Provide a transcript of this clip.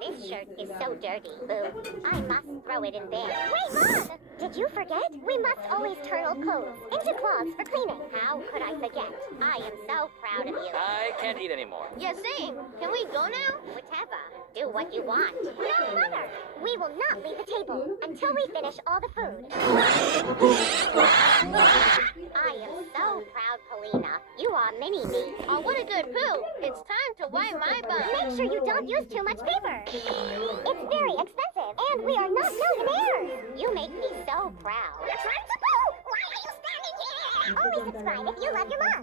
This shirt is so dirty, Boo. I must throw it in bin. Wait, Mom! Did you forget? We must always turn old clothes into cloths for cleaning. How could I forget? I am so proud of you. I can't eat anymore. Yeah, same. Can we go now? Whatever. Do what you want. No, Mother! We will not leave the table until we finish all the food. I am so proud, Polina. You are mini-me. Oh, what a good poo. It's time to wipe my butt. Make sure you don't use too much paper. It's very expensive, and we are not millionaires. You make me so proud. Time to poo! Why are you standing here? Only subscribe if you love your mom.